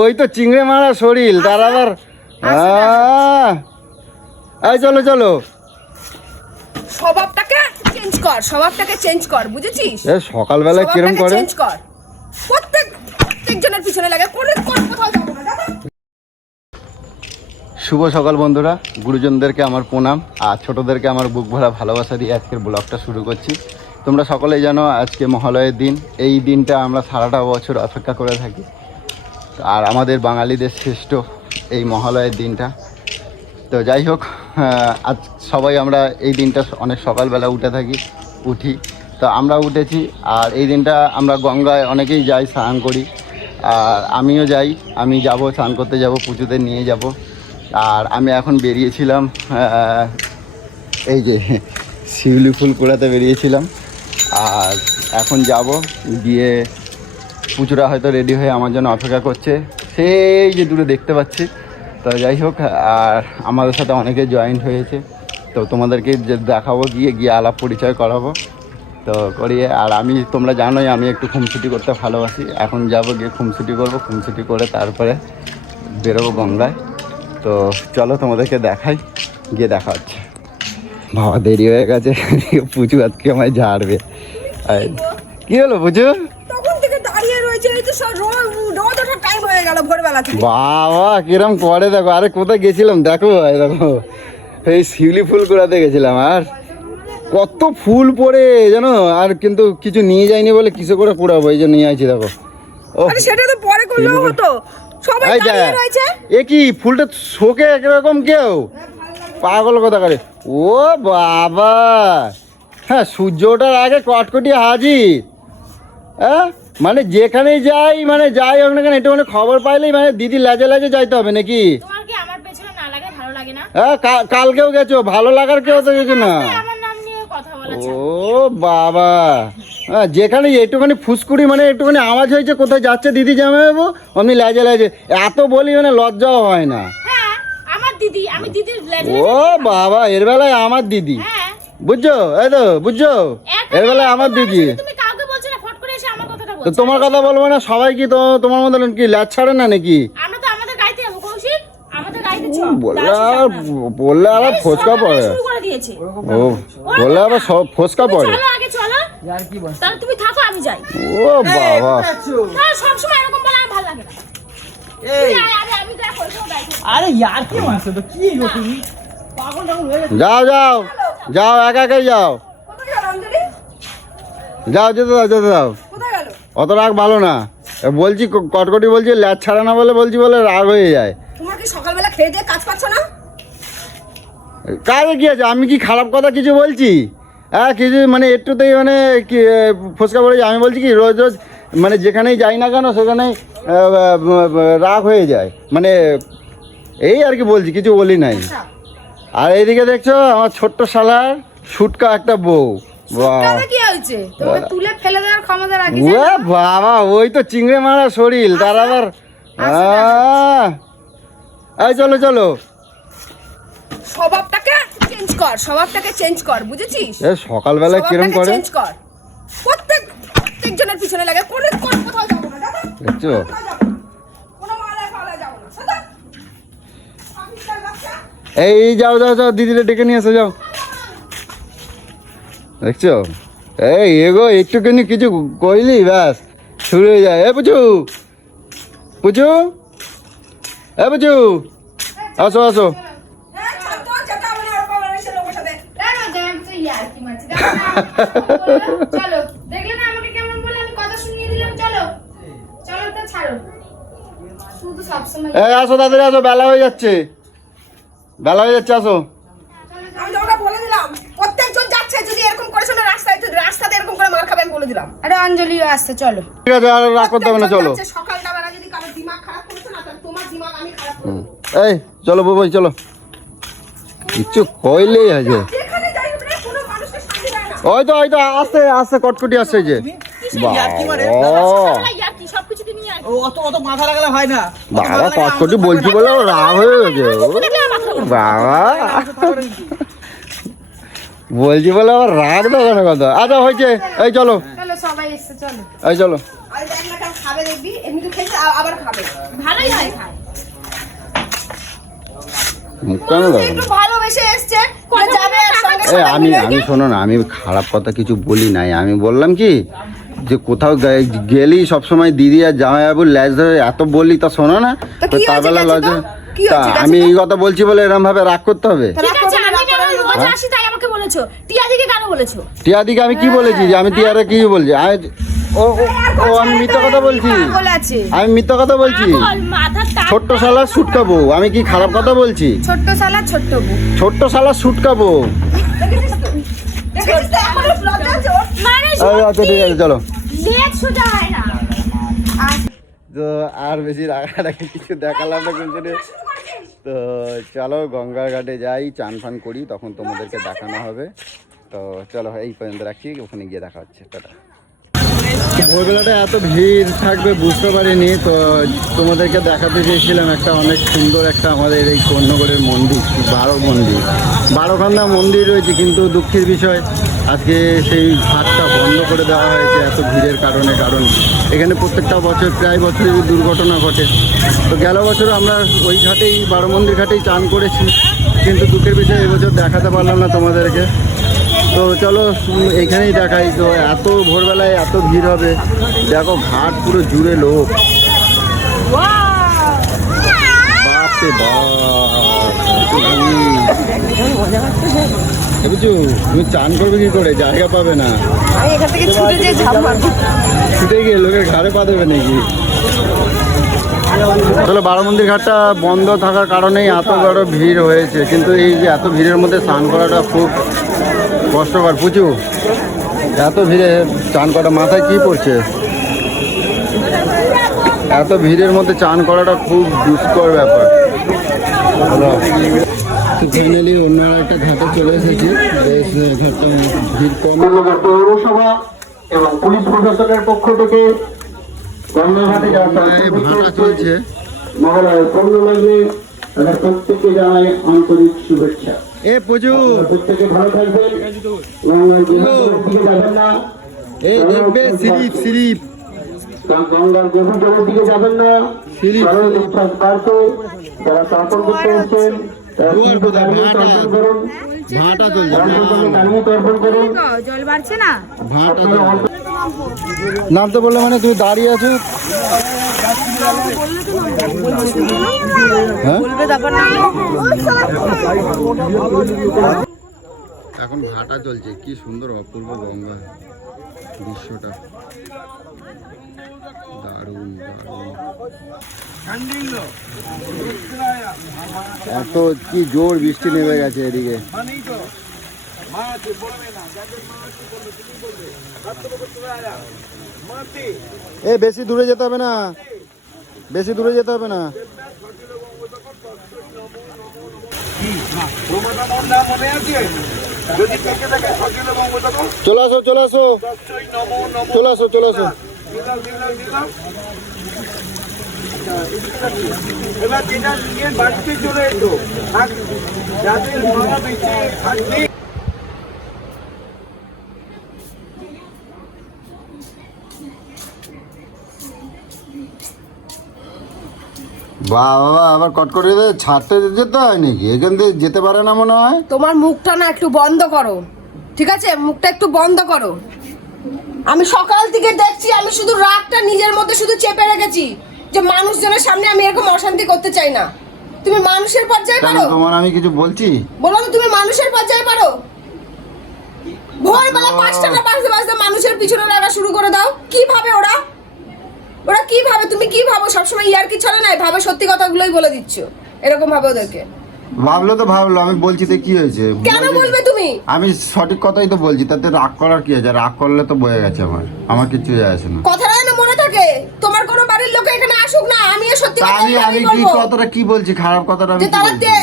ওই তো চিংড়ে মারা শরীর তার আবার এই চলো চলো স্বভাবটাকে চেঞ্জ কর বুঝেছিস? সকালবেলা কিরম করে চেঞ্জ কর, প্রত্যেকজনের পিছনে লাগে কোথাও যাবো না। শুভ সকাল বন্ধুরা, গুরুজনদেরকে আমার প্রণাম আর ছোটদেরকে আমার বুক ভরা ভালোবাসা দিয়ে আজকের ব্লগটা শুরু করছি। তোমরা সকলেই জানো আজকে মহালয়ের দিন। এই দিনটা আমরা সারাটা বছর অপেক্ষা করে থাকি, আর আমাদের বাঙালিদের শ্রেষ্ঠ এই মহালয়ের দিনটা। তো যাই হোক, আজ সবাই আমরা এই দিনটা অনেক সকালবেলা উঠি। তো আমরা উঠেছি, আর এই দিনটা আমরা গঙ্গায় অনেকেই যাই, স্নান করি। আর আমিও যাই, আমি যাব স্নান করতে যাব, পুজোতে নিয়ে যাব। আর আমি এখন বেরিয়েছিলাম এই যে শিউলি ফুল কুড়াতে বেরিয়েছিলাম, আর এখন যাব গিয়ে পুজোটা হয়তো রেডি হয়ে আমার জন্য অপেক্ষা করছে, সেই যে দূরে দেখতে পাচ্ছি। তো যাই হোক, আর আমাদের সাথে অনেকে জয়েন্ট হয়েছে, তো তোমাদেরকে যে দেখাবো, গিয়ে আলাপ পরিচয় করাবো। তো করিয়ে, আর আমি তোমরা জানোই আমি একটু খুমছুটি করতে ভালোবাসি। এখন যাব, গিয়ে খুমছুটি করবো, খুমছুটি করে তারপরে বেরোবো গঙ্গায়। তো চলো তোমাদেরকে দেখাই, গিয়ে দেখা হচ্ছে। বাবা দেরি হয়ে গেছে, পুজো আজকে আমায় ঝাড়বে। কি হলো পুজো? বাবা কিরম করে দেখো, আরে কোথায় গেছিলাম দেখো, দেখো এই শিউলি ফুল কুড়াতে গেছিলাম, আর কত ফুল পড়ে জানো, আর কিন্তু কিছু নিয়ে যায়নি বলে কিসে করে কুড়াবো, এই যে নিয়ে আইছি দেখো। ও সেটা তো পরে করলেও হতো, সবাই দাঁড়িয়ে রয়েছে। এ কি ফুলটা শোকে একরকম কেউ পাগল কথা করে। ও বাবা, হ্যাঁ সূর্য ওঠার আগে কটকটি হাজির। হ্যাঁ মানে যেখানেই যাই, মানে যাই হোক না কেন, একটু মানে খবর পাইলেই মানে দিদি লাজে লাজে যাইতে হবে নাকি? হ্যাঁ কালকেও গেছো, ভালো লাগার কেউ তো গেছো না। ও বাবা, হ্যাঁ যেখানে একটুখানি ফুসকুড়ি মানে একটুখানি আওয়াজ হয়েছে কোথায় যাচ্ছে দিদি জামাইবাবু, অমনি লাজে লাজে এত বলি, মানে লজ্জাও হয় না। ও বাবা, এর বেলায় আমার দিদি, বুঝছো? এই তো বুঝছো, এর বেলায় আমার দিদি। তো তোমার কথা বলবো না, সবাই কি তো তোমার মতো কি ল্যাচ ছাড়ে না নাকি? বললে আবার ফোসকা পড়ে, ও বললে আবার সব ফোসকা পড়ে। ও বাবা, যাও যাও যাও, একা একাই যাও, যাও যেতে দাও যেতে দাও। অত রাগ ভালো না, বলছি কটকটি বলছি ল্যাচ ছাড়া না বলে বলছি বলে রাগ হয়ে যায়। তোমার কি সকালবেলা খেয়ে দিয়ে কাজ পাচ্ছ না? কাজে কি আছে, আমি কি খারাপ কথা কিছু বলছি? হ্যাঁ কিছু মানে একটুতেই মানে কি ফোসকা পড়ে যায়। আমি বলছি কি রোজ রোজ মানে যেখানেই যাই না কেন সেখানেই রাগ হয়ে যায়, মানে এই আর কি বলছি, কিছু বলি নাই। আর এইদিকে দেখছো আমার ছোট্ট শালার সুটকা একটা বউ। বাবা ওই তো চিংড়ে মারা শরীর তার আবার। এই চলো চলো, স্বভাবটাকে চেঞ্জ কর বুঝেছিস? সকালবেলা কিরম করে প্রত্যেকজনের পিছনে লাগে কোথাও যাবো না, দেখছো? এই যাও যাও যাও, দিদিরে ডেকে নিয়ে এসো, যাও। দেখছো এই এগো একটুখানি কিছু কইলি ব্যাস শুরু হয়ে যায়। এ পুচু পুচু, এ পুচু আসো আসো। এই আসো তাড়াতাড়ি আসো, বেলা হয়ে যাচ্ছে, বেলা হয়ে যাচ্ছে, আসো। আমি তোমাকে বলে দিলাম প্রত্যেকজন যাচ্ছে, যদি এরকম করেছো না রাস্তাতে এরকম করে মার খাবেন বলে দিলাম। আরে অঞ্জলি আসছে, চলো। ঠিক আছে, আর রাগ করতে হবে না, চলো। সকালটা বেলা যদি কারো দিমাগ খারাপ করেছো না, তাহলে তোমার দিমাগ আমি খারাপ করব। এই চলো বই চলো, কিছু কইলেই আছে। যেখানে যাই না কোনো মানুষকে শান্তি দেয় না। ওই তো আস্তে আস্তে কটকটি আসছে যে। বাবা কটকটি বলছি বলে রাগ হয়ে গেছে। বাবা বলছি বলে আবার রাগ দেখানো কথা। আচ্ছা হয়েছে, এই চলো, এই চলো। আর দেখ না কেমন খাবে দেখবি, এমনি তো খেয়েছে আবার খাবে, ভালোই হয় খায়। কেন একটু ভালোবেসে এসছে যাবে আর সঙ্গে এ আমি শোনো না, আমি খারাপ কথা কিছু বলি নাই। আমি বললাম কি যে কোথাও গেলি সবসময় দিদি আর জামাইবাবুর ল্যাজ ধরে এত বললি তা শোনো না, তো কি তার হয়েছে বেলা গেছে লজে তো? কি তা হয়েছে গেছে আমি তো? এই কথা বলছি বলে এরকম ভাবে রাগ করতে হবে? ঠিক আছে, আমি কেন রোজ আসি তাই আমাকে বলেছো? টিয়াদিকে কেন বলেছো? টিয়াদিকে আমি কি বলেছি যে আমি টিয়ারে কি বলছি? ও আমি মিথ্যা কথা বলছি? পাগল আছে। আমি মিথ্যা কথা বলছি? পাগল, মাথার তার। ছোট্ট শালা সুটকাবো, আমি কি খারাপ কথা বলছি? ছোট্ট শালা ছোট্ট বউ। ছোট্ট শালা সুটকাবো। দেখেছিস তো এখনো লজ্জা আছে ওর? মানে আচ্ছা ঠিক আছে চলো। লেজ সোজা হয় না। তো আর বেশি রাগারাগি কিছু দেখালাম না কিন্তু, তো চলো গঙ্গার ঘাটে যাই, চান ফান করি, তখন তোমাদেরকে দেখানো হবে। তো চলো এই পর্যন্ত রাখছি, ওখানে গিয়ে দেখা হচ্ছে। টাটা। ভোরবেলাটা এত ভিড় থাকবে বুঝতে পারিনি, তো তোমাদেরকে দেখাতে চেয়েছিলাম একটা অনেক সুন্দর একটা আমাদের এই কর্ণগড়ের মন্দির, বারোখানা মন্দির রয়েছে, কিন্তু দুঃখের বিষয় আজকে সেই ঘাটটা বন্ধ করে দেওয়া হয়েছে এত ভিড়ের কারণে। কারণ এখানে প্রত্যেকটা বছর প্রায় বছরই দুর্ঘটনা ঘটে। তো গেল বছর আমরা ওই ঘাটেই বারো মন্দির ঘাটেই চান করেছি, কিন্তু দুঃখের বিষয় এবছর দেখাতে পারলাম না তোমাদেরকে। তো চলো এইখানেই দেখাই। তো এত ভোরবেলায় এত ভিড় হবে, দেখো ঘাট পুরো জুড়ে লোক, বাপরে বুঝছো? তুমি চান করবে কি করে, জায়গা পাবে না। আমি এখান থেকে ছুটে যেয়ে ঝাঁপ মারবো। ছুটে গিয়ে লোকের ঘাড়ে পা দেবে নাকি? আসলে বারো মন্দির ঘাটটা বন্ধ থাকার কারণেই এত বড় ভিড় হয়েছে, কিন্তু এই যে এত ভিড়ের মধ্যে স্নান করাটা খুব কষ্টকর। পুচু, এত ভিড়ে চান করা, মাথায় কি পড়ছে? এত ভিড়ের মধ্যে চান করাটা খুব দুষ্কর ব্যাপার। ফাইনালি অন্য একটা ঘাটে চলে এসেছি, বেশ ঘাটটা ভিড় কম। পৌরসভা এবং পুলিশ প্রশাসনের পক্ষ থেকে গঙ্গাঘাটে ভাটা চলছে। মহালয়ের পণ্য লাগবে, তাদের প্রত্যেককে জানাই আন্তরিক শুভেচ্ছা। এ পুজু, প্রত্যেকে ভালো থাকবেন, গঙ্গার দিকে যাবেন না, এই দেখবে স্লিপ গঙ্গার গভীর জলের দিকে যাবেন না, স্লিপ কারণ নিঃশ্বাস পার্কে যারা তর্পণ করতে এসছেন দুয়ার কোথায়? তর্পণ করুন, ভাটা চলছে, দাঁড়িয়ে তর্পণ করুন। জল বাড়ছে না? ভাটা চলছে। নামতে বললে মানে তুমি দাঁড়িয়ে আছো? হ্যাঁ, বলবে তারপর না। এখন ভাটা চলছে, কি সুন্দর অপূর্ব গঙ্গা দৃশ্যটা, দারুণ দারুণ। এত কি জোর বৃষ্টি নেমে গেছে এদিকে। এ বেশি দূরে যেতে হবে না, বেশি দূরে যেতে হবে না। চলে আসো চলে আসো চলে আসো চলে আসো। এবার যেটা নিজের বাড়িতে চলে এলো, আর যাদের মারা বেঁচে থাকবে বাবা আবার কট করে ছাড়তে যেতে হয় নাকি? এখান থেকে যেতে পারে না মনে হয়। তোমার মুখটা না একটু বন্ধ করো, ঠিক আছে? মুখটা একটু বন্ধ করো। আমি সকাল থেকে দেখছি, আমি শুধু রাগটা নিজের মধ্যে শুধু চেপে রেখেছি যে মানুষজনের সামনে আমি এরকম অশান্তি করতে চাই না। তুমি মানুষের পর্যায়ে পারো? তোমার আমি কিছু বলছি? বলো তো, তুমি মানুষের পর্যায়ে পারো? ভোরবেলা 5টা না বাজতে মানুষের পিছনে লাগা শুরু করে দাও। কি ভাবে ওরা? ওরা কি ভাবে? তুমি কি ভাবো? সবসময় ইয়ার কি চলে না, ভাবে সত্যি কথাগুলোই বলে দিচ্ছ এরকম ভাবে ওদেরকে। ভাবলো তো ভাবলো, আমি বলছি তো কি হয়েছে? কেন বলবে তুমি? আমি সঠিক কথাই তো বলছি, তাতে রাগ করার কি আছে? রাগ করলে তো বয়ে গেছে, আমার কিছু যায় আসে না। কথাটা যেন মনে থাকে, তোমার কোনো বাড়ির লোক এখানে আসুক না, আমি সত্যি তা কথা আমি কি বলবো। কথাটা কি বলছি? খারাপ কথাটা আমি যে কি তারা বলছি?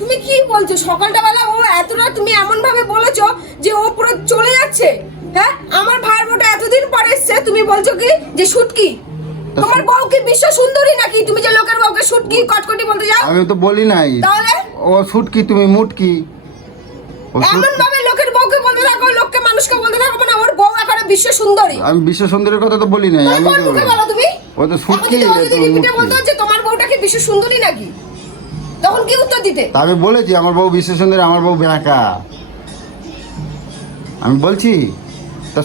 তুমি কি বলছো? সকালটা বেলা ও এতটা তুমি এমন ভাবে বলেছো যে ও পুরো চলে যাচ্ছে। হ্যাঁ, আমার ভাইয়ের বোটা এতদিন পরে এসছে, তুমি বলছো কি যে শুটকি? তোমার বউ কি বিশ্ব সুন্দরী নাকি? তুমি যে লোকের বউকে শুটকি কটকটি বলতে যাও? আমি তো বলি নাই। তাহলে ও শুটকি, তুমি মুটকি। এমন ভাবে লোকের বউকে বলতে থাকো, লোককে মানুষকে বলতে থাকো, মানে ওর বউ এখানে বিশ্ব সুন্দরী। আমি বিশ্ব সুন্দরীর কথা তো বলি নাই, তাহলে আমি কোন মুখে বলো তুমি? ও তো এখন শুটকি, যদি ও যদি রিপিটে বলতো যে তোমার বউটা কি বিশ্ব সুন্দরী নাকি, তখন কি উত্তর দিতে? তা আমি বলেছি আমার বউ বিশ্ব সুন্দরী, আমার বউ ব্যাকা। আমি বলছি তা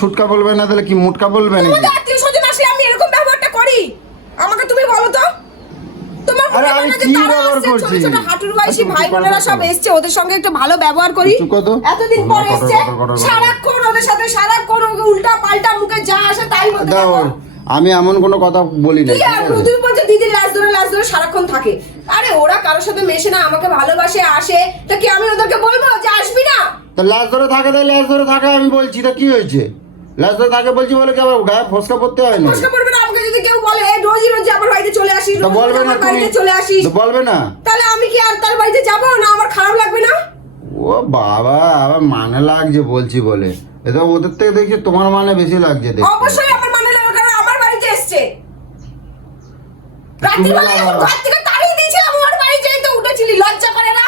শুটকা বলবে না, তাহলে কি মুটকা বলবে নাকি? তোমাদের আত্মীয়-স্বজন আসলে আমি এরকম ব্যবহারটা করি? আমাকে তুমি বলো তো। তোমার আরে মনে হয় আমি না যে কি তারা ব্যবহার আসছে, করছি? ছোট ছোট হাঁটুর বয়সী আচ্ছা, ভাই চুপ করো, বোনেরা চুপ সব করো। এসছে, ওদের সঙ্গে একটু ভালো ব্যবহার করি। চুপ করো তো। এতদিন পর করো, এসছে, করো, করো, করো। সারাক্ষণ ওদের সাথে সারাক্ষণ ওকে উল্টা পাল্টা মুখে যা আসে তাই বলতে দাও, থাকো। আমি এমন কোনো কথা বলি না, কি আর তুমি বলছো দিদির লাশ ধরে সারাক্ষণ থাকে। আরে ওরা কারোর সাথে মেশে না, আমাকে ভালোবাসে আসে, তা কি আমি ওদেরকে বলবো যে আসবি না? তো লাশ ধরে থাকে, তাই লাশ ধরে থাকে আমি বলছি, তা কি হয়েছে? লাশ ধরে থাকে বলছি বলে কি আবার গায়ে ফসকা পড়তে হয় না? প্রশ্ন করবে না আমাকে যদি কেউ বলে এই রোজই আমার বাড়িতে চলে আসিস, তো বলবে না আমার তুমি, বাড়িতে চলে আসিস, তো বলবে না? তাহলে আমি কি আর তার বাড়িতে যাবো না? আমার খারাপ লাগবে না? ও বাবা, আবার মানে লাগছে বলছি বলে, এটা ওদের থেকে দেখছি তোমার মানে বেশি লাগছে দেখতে। অবশ্যই আমার মানে লাগবে, কারণ আমার বাড়িতে এসছে। তুমি রাত্রিবেলা যখন বাবা। ঘর থেকে তাড়িয়ে দিয়েছিলাম, ওর বাড়িতে তো উঠেছিলি, লজ্জা করে না?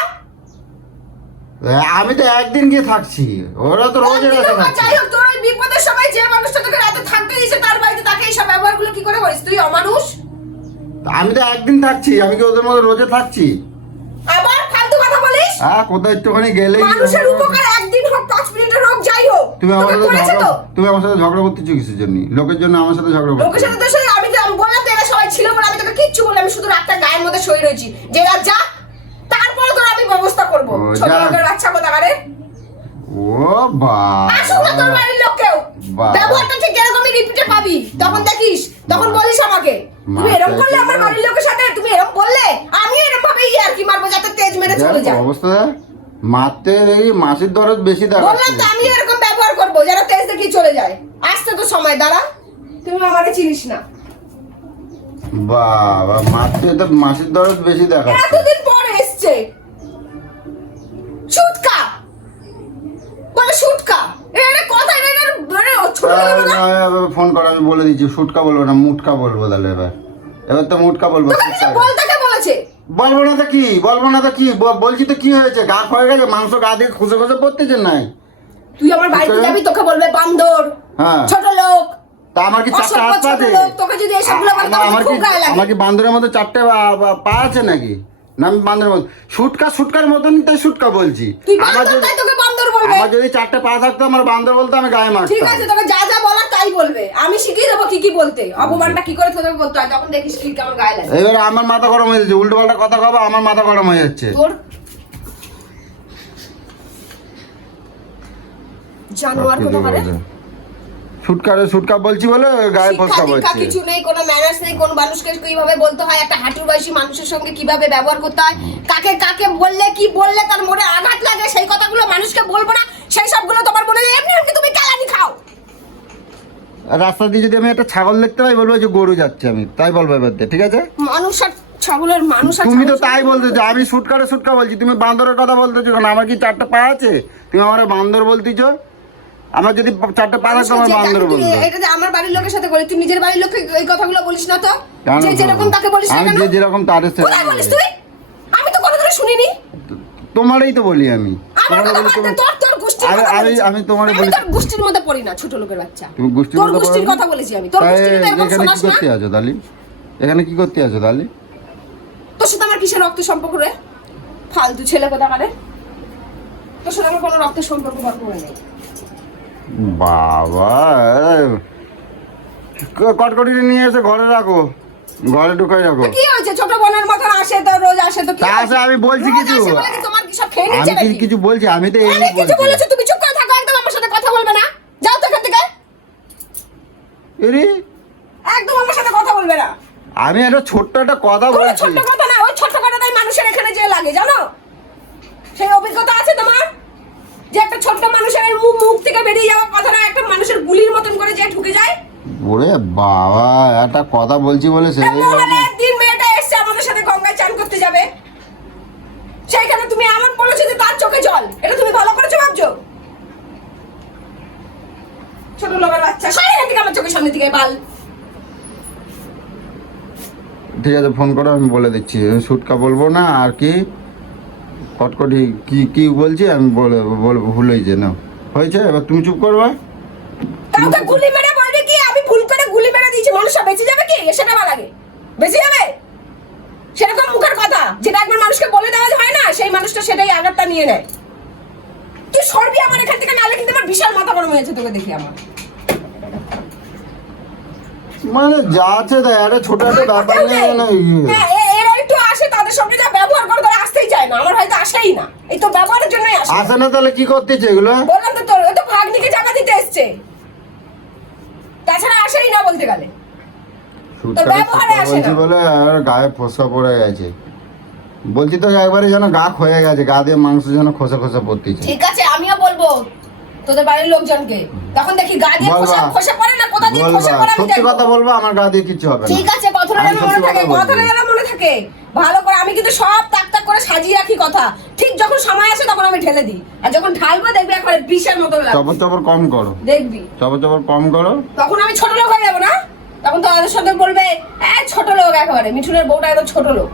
আমি তো একদিন গিয়ে থাকছি, ওরা তো রোজ এসে থাকছে। যাই হোক, তোর ওই বিপদের সময় যে মানুষটা তোকে রাতে থাকতে দিয়েছে তার বাড়িতে, তাকে এইসব ব্যবহারগুলো কি করে করিস তুই? অমানুষ। আমি তো একদিন থাকছি, আমি কি ওদের মধ্যে রোজে থাকছি? আবার ফালতু কথা বলিস। হ্যাঁ, কোথাও একটুখানি গেলেই মানুষের উপকার একদিন হোক, 5 মিনিটের হোক, যাই হোক, তুমি আমার তোকে সাথে করেছে তো। তুমি আমার সাথে ঝগড়া করতেছো কিসের জন্য? লোকের জন্য আমার সাথে ঝগড়া লোকের করছো? সাথে তোর সাথে আমি বললাম তো এরা সবাই ছিল বলে আমি তোকে কিচ্ছু বললাম, আমি শুধু রাতটা গায়ের মধ্যে শুয়ে রয়েছি, যে রাত যা, তারপরে তোর আমি ব্যবস্থা করব। ও, ছোট যা। লোকের বাচ্চা কোথাকারে ও আসুক না তোর বাবা, বাড়ির লোক কেউ, বাবা। ব্যবহারটা ঠিক এরকমই রিপিটে পাবি, তখন দেখিস, তখন বলিস আমাকে তুমি এরকম করলে আমার বাড়ির লোকের সাথে, তুমি এরকম বললে আমি এরকম ভাবে আর কি মারবো যাতে তেজ মেরে চলে দেখ যায়। অবস্থা দেখ, মারতে দেখি মাসির দরদ বেশি বললাম তো দেখাচ্ছে। আমি এরকম ব্যবহার করবো যারা তেজ দেখি চলে যায়। আসতে তো সময় দাঁড়া, তুমি আমাকে চিনিস না। বাবা, মারতে তো মাসির দরদ বেশি দেখাচ্ছে। এতদিন পর এসছে শুটকা, বলে শুটকা, এটা কথা, এটা মানে ছোট লোকের না। ফোন করে আমি বলে দিচ্ছি, শুটকা বলবো না, মুটকা বলবো। তাহলে এবার তো মুটকা বলবো। তোকে কিছু বলতে কে বলেছে? বলবো না তো কি, বলবো না তো কি, বলছি তো কি হয়েছে? গা হয়ে গেছে, মাংস গা দিয়ে খুঁজে খুঁজে পড়তেছে নাই? তুই আমার বাড়িতে যাবি, তোকে বলবে বান্দর, হ্যাঁ। ছোট লোক। তা আমার কি চারটে হাত পা আছে? তোকে যদি এসবগুলো বলে তখন আমার খুব কি গায়ে লাগে। আমার কি বান্দরের মতো চারটে পা আছে নাকি? না আমি বান্দরের মতো শুটকার মতন, তাই শুটকা বলছি। তুই আমার বান্দর, যদি তাই তোকে বান্দর বলবে। আমার যদি চারটে পা থাকতো, আমার বান্দর বলতো, আমি গায়ে ঠিক মারতাম। আছে, তোকে যা যা বলার তাই বলবে, আমি শিখিয়ে দেবো কি কি বলতে, অপমানটা কি করে তোকে বলতে হয়, তখন দেখিস কি কেমন গায়ে লাগে। এবারে আমার মাথা গরম হয়ে যাচ্ছে, উল্টো পাল্টা কথা কবে আমার মাথা গরম হয়ে যাচ্ছে। তোর জানোয়ার কোথা করে? শুটকা বলছি বলে গায়ে ফসকা শিক্ষা দীক্ষা পড়ছে। কিছু নেই, কোনো ম্যানার্স নেই, কোন মানুষকে কিভাবে বলতে হয়, একটা হাঁটুর বয়সী মানুষের সঙ্গে কিভাবে ব্যবহার করতে হয়, কাকে কাকে বললে কি বললে তার মনে আঘাত লাগে, সেই কথাগুলো মানুষকে বলবো না, সেই সবগুলো তোমার মনে নেই। এমনি এমনি তুমি কেলানি খাও। রাস্তা দিয়ে যদি আমি একটা ছাগল দেখতে পাই, বলবো যে গরু যাচ্ছে, আমি তাই বলবো এবার দিয়ে, ঠিক আছে? মানুষ আর ছাগলের মানুষ আর তুমি তো ছাগল তাই বলতেছো, আমি শুটকা বলছি, তুমি বান্দরের কথা বলতেছো কেন? আমার কি চারটে পা আছে? তুমি আমার বান্দর বলতেছো? আমার যদি চারটে পা থাকতো, আমার বান্দর তুই বলতো। এটা যে আমার বাড়ির লোকের সাথে বলি, তুই নিজের বাড়ির লোককে এই কথাগুলো বলিস না তো? কেন যে যেরকম তাকে বলিস না আমি কেন? যে যেরকম তার কোথায় বলিস তুই? আমি তো কোনোদিনও শুনিনি। তোমারই তো বলি আমি। আমার তোমারে কথা বলি বাদ দে, তোমার- তোর গোষ্ঠীর আরে কথা আমি বলেছি। আমি তোমারে আমি বলি, তোর গোষ্ঠীর মধ্যে পড়ি না, ছোট লোকের বাচ্চা। তুমি গোষ্ঠীর তোর মধ্যে গোষ্ঠীর পড়ো? কথা বলেছি আমি। তোর তাই গোষ্ঠীর তো এরকম এখানে শোনাস কি না? করতে আছো দালি? এখানে কি করতে আছো দালি? তোর সাথে আমার কিসের রক্ত সম্পর্ক রে? ফালতু ছেলে কোথাকারে। তোর সাথে আমার কোনো রক্তের সম্পর্ক করে নেই। বাবা, কটকটি নিয়ে এসে ঘরে রাখো, ঘরে ঢুকাই রাখো। কি হয়েছে? ছোট বোনের মতন আসে তো, রোজ আসে তো, কি তা হয়েছে? আসে, আমি বলছি রোজ কিছু। আসে বলে কি তোমার কি সব খেয়ে নিচ্ছে আমি নাকি? কিছু বলছি, আমি তো এই আমি কিছু বলছি। বলেছি, তুমি চুপ করে থাকো, একদম আমার সাথে কথা বলবে না। যাও তো এখান থেকে, এরে, একদম আমার সাথে কথা বলবে না। আমি একটা ছোট্ট একটা কথা কোনো বলছি। ছোট্ট কথা না, ওই ছোট্ট কথাটাই মানুষের এখানে যে লাগে, জানো? সেই অভিজ্ঞতা আছে তোমার? যে একটা ছোট্ট মানুষের এই মুখ থেকে বেরিয়ে যাওয়া কথাটা একটা মানুষের গুলির মতন করে যে ঢুকে যায়। ওরে বাবা, একটা কথা বলছি বলে সে মহলে একদিন মেয়েটা এসছে আমাদের সাথে গঙ্গায় চান করতে যাবে, সেইখানে তুমি এমন বলেছো যে তার চোখে জল। এটা তুমি ভালো করেছো ভাবছো? ছোট লোকের বাচ্চা, সরে এখান থেকে আমার চোখের সামনে থেকে বাল। ঠিক আছে, ফোন করো, আমি বলে দিচ্ছি। শুটকা বলবো না, আর কি কটকটি কি কি বলছি আমি বলবো, ভুলেই যে না হয়েছে। এবার তুমি চুপ করবা। কাউকে গুলি মেরে বলবে কি আমি ভুল করে গুলি মেরে দিয়েছি, মানুষটা বেঁচে যাবে কি? সেটা বলা লাগে, বেঁচে যাবে? সেরকম মুখের কথা যেটা একবার মানুষকে বলে দেওয়া হয় না, সেই মানুষটা সেটাই আঘাতটা নিয়ে নেয়। তুই সরবি আমার এখান থেকে, নাহলে কিন্তু আমার বিশাল মাথা গরম হয়েছে তোকে দেখি আমার। মানে যা আছে তাই, একটা ছোট একটা ব্যাপার নিয়ে না হ্যাঁ, এরা একটু আসে, তাদের সঙ্গে যা ব্যবহার করে তারা আসতেই চায় না। আমার হয়তো আসেই না, এই তো ব্যবহারের জন্যই আসে। আসে না তাহলে কি করতেছে এগুলো? বললাম তো তোর, ওই তো ভাগ্নিকে জায়গা দিতে এসছে, তাছাড়া আসেই না বলতে গেলে। তোর ব্যবহারে আসে বলছি না। বলে আর গায়ে ফসকা পড়ে গেছে, বলছি তো একবারে যেন গা ক্ষয়ে গেছে, গা দিয়ে মাংস যেন খোসা খোসা পড়তেছে। ঠিক আছে, আমিও বলবো তোদের বাড়ির লোকজনকে, তখন দেখি গা দিয়ে বলবা, খোসা পড়ে না, কোথা দিয়ে খোসা বলবা, পড়ে আমি সত্যি দেখবো। কথা বলবো, আমার গা দিয়ে কিচ্ছু হবে না। ঠিক আছে, কথাটা আমি যেন সত্যি মনে থাকে, কথা বলবো। কথাটা যেন মনে থাকে ভালো করে। আমি কিন্তু সব তাক তাক করে সাজিয়ে রাখি কথা, ঠিক যখন সময় আসে তখন আমি ঢেলে দিই, আর যখন ঢালবো দেখবি একবারে বিশাল মতো লাগবে, চপর চপর কম করো, দেখবি চপর চপর কম করো। তখন আমি ছোট লোক হয়ে যাবো না? তখন তো আমাদের সাথে বলবে ছোট লোক, একেবারে মিঠুনের বউটা একদম ছোট লোক,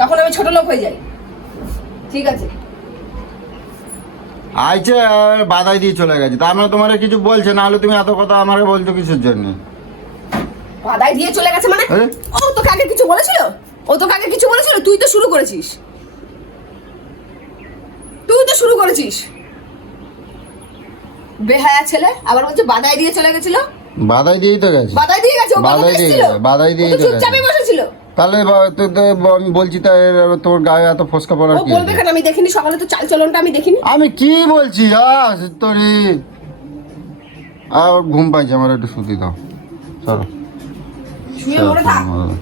তখন আমি ছোট লোক হয়ে যাই। ঠিক আছে, আইছে বাধাই দিয়ে চলে গেছে, তার মানে তোমার কিছু বলছে না, হলে তুমি এত কথা আমাকে বলছো কিসের জন্য? বাধাই দিয়ে চলে গেছে মানে? আরে? ও তোকে আগে কিছু বলেছিল? ও তোকে আগে কিছু বলেছিল? তুই তো শুরু করেছিস, তুই তো শুরু করেছিস। বেহায়া ছেলে আবার বলছে বাধাই দিয়ে চলে গেছিল। বাধাই দিয়েই তো গেছে। বাধাই দিয়ে গেছে, ও বাধাই দিয়ে ছিল, বাধাই দিয়ে ও তো চুপচাপই বসেছিল। তাহলে আমি বলছি তাই, তোর গায়ে এত ফসকা পড়ার ও কি বলবে আছে? কেন? আমি দেখিনি সকালে, তো চাল চলনটা আমি দেখিনি। আমি কি বলছি তোরে, আর ঘুম পাইছে আমার, একটু শুতি দাও, চলো। শুয়ে মরে থাক। চলো।